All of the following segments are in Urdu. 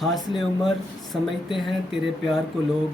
حاصل عمر سمجھتے ہیں تیرے پیار کو لوگ،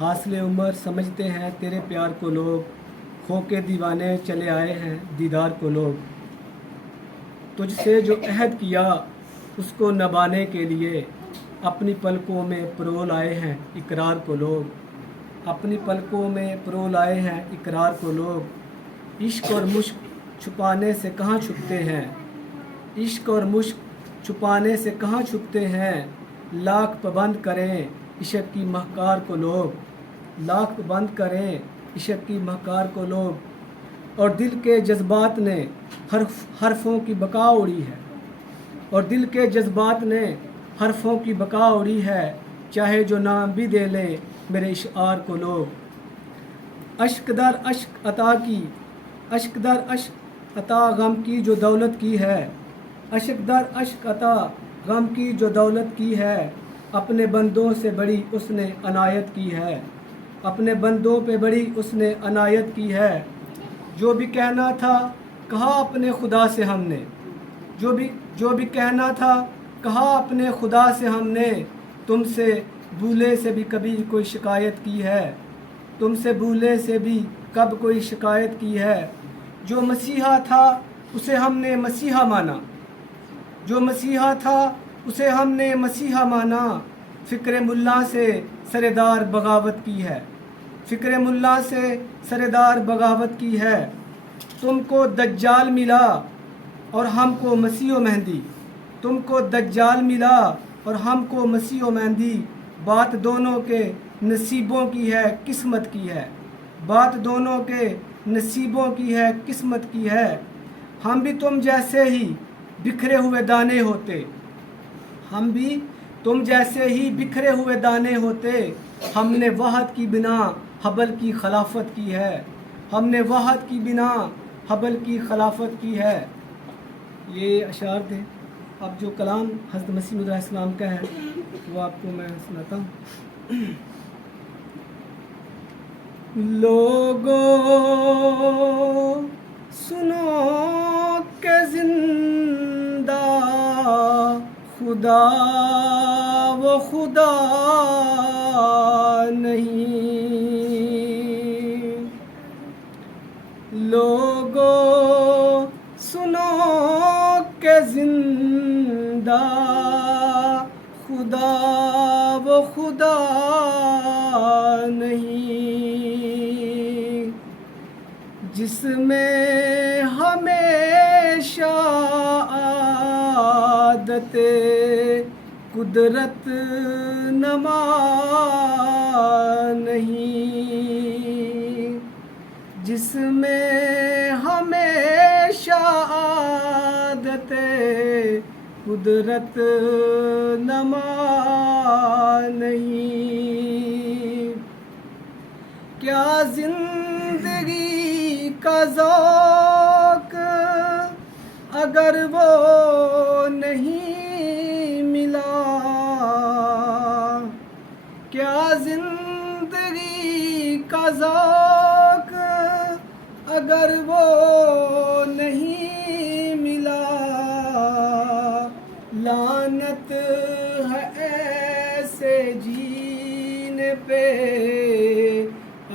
حاصل عمر سمجھتے ہیں تیرے پیار کو لوگ، کھو کے دیوانے چلے آئے ہیں دیدار کو لوگ۔ تجھ سے جو عہد کیا اس کو نبھانے کے لیے، اپنی پلکوں میں پرو لائے ہیں اقرار کو لوگ، اپنی پلکوں میں پرو لائے ہیں اقرار کو لوگ۔ عشق اور مشق چھپانے سے کہاں چھپتے ہیں، عشق اور مشق چھپانے سے کہاں چھپتے ہیں، لاکھ پابند کریں عشق کی مہکار کو لوگ، لاکھ پابند کریں عشق کی مہکار کو لوگ۔ اور دل کے جذبات نے حرفوں کی بقا اڑی ہے، اور دل کے جذبات نے حرفوں کی بقا اڑی ہے، چاہے جو نام بھی دے لیں میرے اشعار کو لوگ۔ اشک در اشک عطا کی، اشک در اشک عطا غم کی جو دولت کی ہے، اشک در اشک عطا غم کی جو دولت کی ہے، اپنے بندوں سے بڑی اس نے عنایت کی ہے، اپنے بندوں پہ بڑی اس نے عنایت کی ہے۔ جو بھی کہنا تھا کہا اپنے خدا سے ہم نے، جو بھی کہنا تھا کہا اپنے خدا سے ہم نے، تم سے بھولے سے بھی کبھی کوئی شکایت کی ہے، تم سے بھولے سے بھی کب کوئی شکایت کی ہے۔ جو مسیحا تھا اسے ہم نے مسیحا مانا، جو مسیحا تھا اسے ہم نے مسیحا مانا، فکر ملا سے سردار بغاوت کی ہے، فکر ملا سے سردار بغاوت کی ہے۔ تم کو دجال ملا اور ہم کو مسیح و مہدی، تم کو دجال ملا اور ہم کو مسیح و مہدی، بات دونوں کے نصیبوں کی ہے قسمت کی ہے، بات دونوں کے نصیبوں کی ہے قسمت کی ہے۔ ہم بھی تم جیسے ہی بکھرے ہوئے دانے ہوتے، ہم بھی تم جیسے ہی بکھرے ہوئے دانے ہوتے، ہم نے وحد کی بنا حبل کی خلافت کی ہے، ہم نے وحد کی بنا حبل کی خلافت کی ہے۔ یہ اشعار تھے۔ اب جو کلام حضرت مسیح موعود علیہ السلام کا ہے وہ آپ کو میں سناتا ہوں۔ لوگو سنو کہ زندہ خدا وہ خدا نہیں، لوگو سنو کہ زندہ خدا وہ خدا نہیں، جس میں ہمیشہ عادت قدرت نما نہیں، جس میں ہمیشہ عادت قدرت نما نہیں۔ کیا زندگی کا ذوق اگر وہ نہیں ملا، کیا زندگی کا ذوق اگر وہ نہیں ملا، لعنت ہے ایسے جینے پہ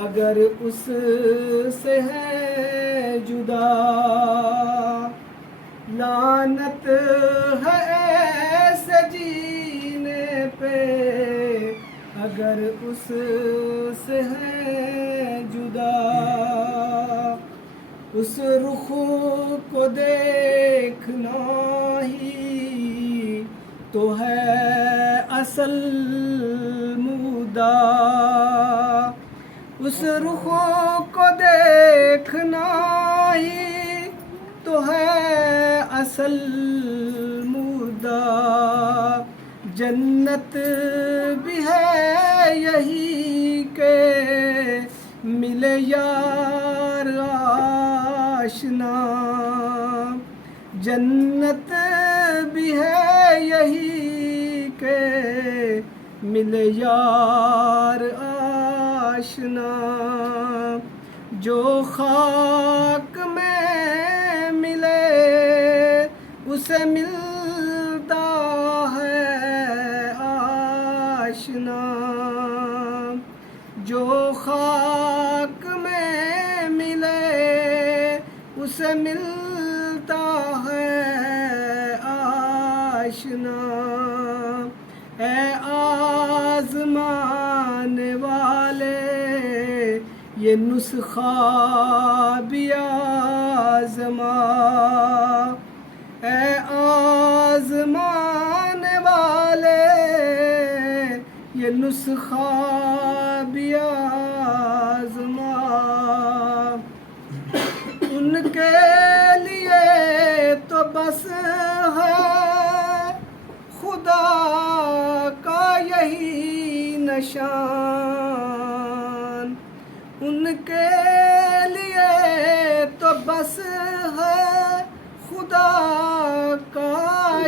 اگر اس سے ہے جدا، لعنت ہے ایسے جینے پہ اگر اس سے ہے جدا۔ اس رخ کو دیکھنا ہی تو ہے اصل مودہ، اس رخ کو دیکھنا ہی تو ہے اصل مودہ۔ جنت بھی ہے یہی کہ ملے یار آشنا، جنت بھی ہے یہی کہ ملے یار آشنا، جو خاک میں ملے اسے ملتا ہے آشنا، جو خاک میں ملے اسے ملتا ہے آشنا، اے آزمانے والے یہ نسخہ بھی آزما، اے آزمانے والے یہ نسخہ بھی آزما، ان کے لیے تو بس ہے خدا کا یہی نشان، ان کے لیے تو بس ہے خدا کا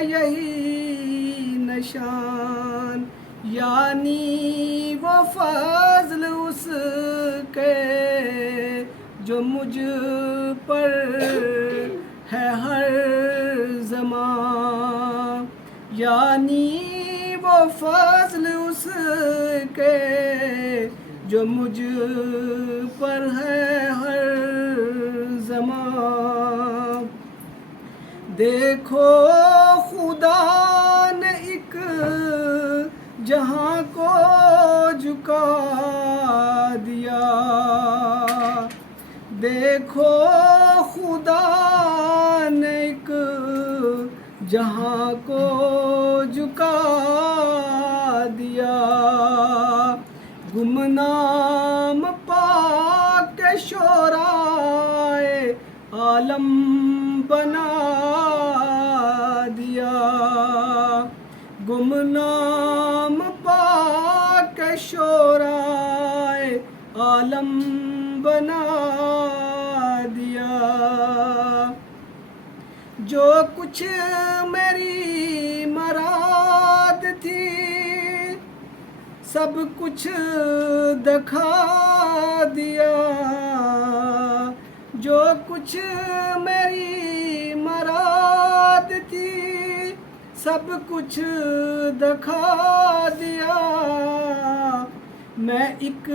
یہی نشان، یعنی وہ فضل اس کے جو مجھ پر ہے ہر زمان، یعنی وہ فضل اس کے جو مجھ پر ہے ہر زمان، دیکھو خدا نے ایک جہاں کو جھکا دیا، دیکھو خدا نے ایک جہاں کو جھکا دیا، گمنام پاک شعرائے عالم بنا دیا، گمنام پاک شعرائے عالم بنا دیا، جو کچھ میری مراد تھی سب کچھ دکھا دیا، جو کچھ میری مراد تھی سب کچھ دکھا دیا، میں ایک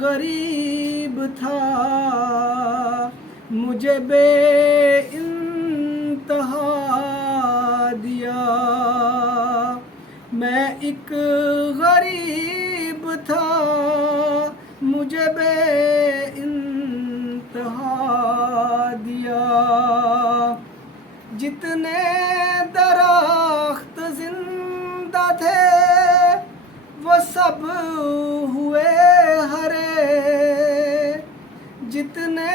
غریب تھا مجھے بے انتہا دیا، میں ایک غریب تھا مجھے بے انتہا دیا، جتنے درخت زندہ تھے وہ سب ہوئے ہرے، جتنے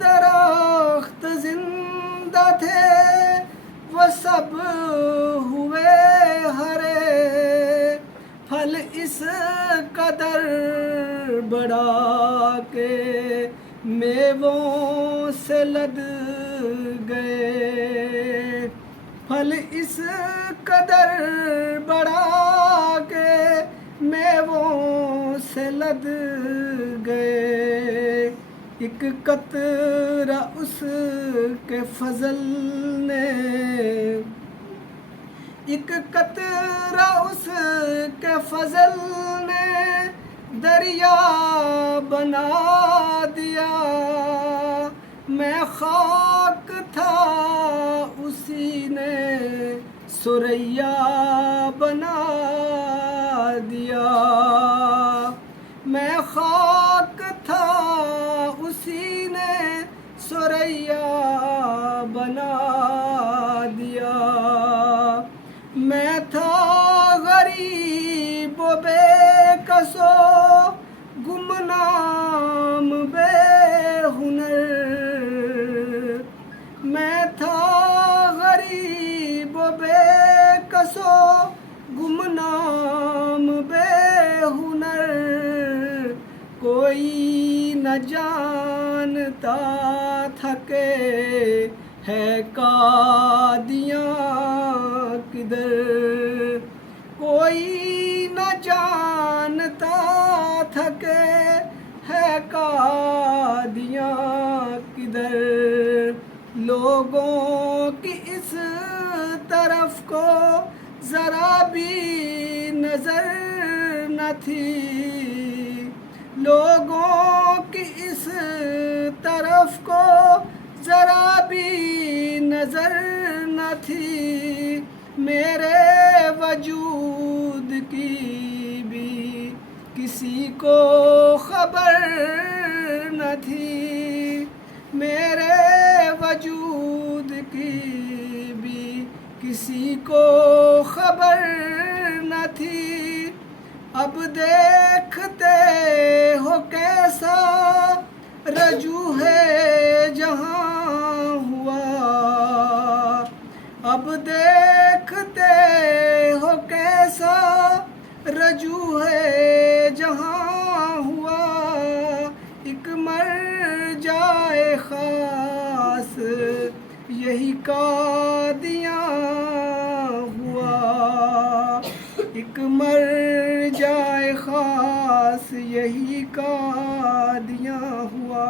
درخت زندہ تھے وہ سب ہوئے ہرے، پھل اس قدر بڑا کہ میووں سے لد گئے، پھل اس قدر بڑا کہ میووں سے لد گئے، ایک قطرہ اس کے فضل نے، ایک قطرہ اس کے فضل نے دریا بنا دیا، میں خاک تھا اسی نے ثریا بنا دیا، میں خاک تھا اسی نے ثریا بنا دیا، میں تھا غریب و بے کس و گمنام بے ہنر، میں تھا غریب و بے کس و گمنام بے ہنر، کوئی نہ جانتا تھا کہ ہے قادیاں کدھر، کوئی نہ جانتا تھا کہ ہے قادیاں کدھر، لوگوں کی اس طرف کو ذرا بھی نظر نہ تھی، لوگوں کی اس طرف کو ذرا بھی نظر نہ تھی، میرے وجود کی بھی کسی کو خبر نہ تھی، میرے وجود کی بھی کسی کو خبر نہ تھی، اب دیکھتے ہو کیسا رجوع ہے جہاں ہوا، اب دیکھتے ہو کیسا رجوع ہے جہاں ہوا، ایک مر جائے خاص یہی قادیاں ہوا، ایک مر جائے خاص یہی قادیاں ہوا۔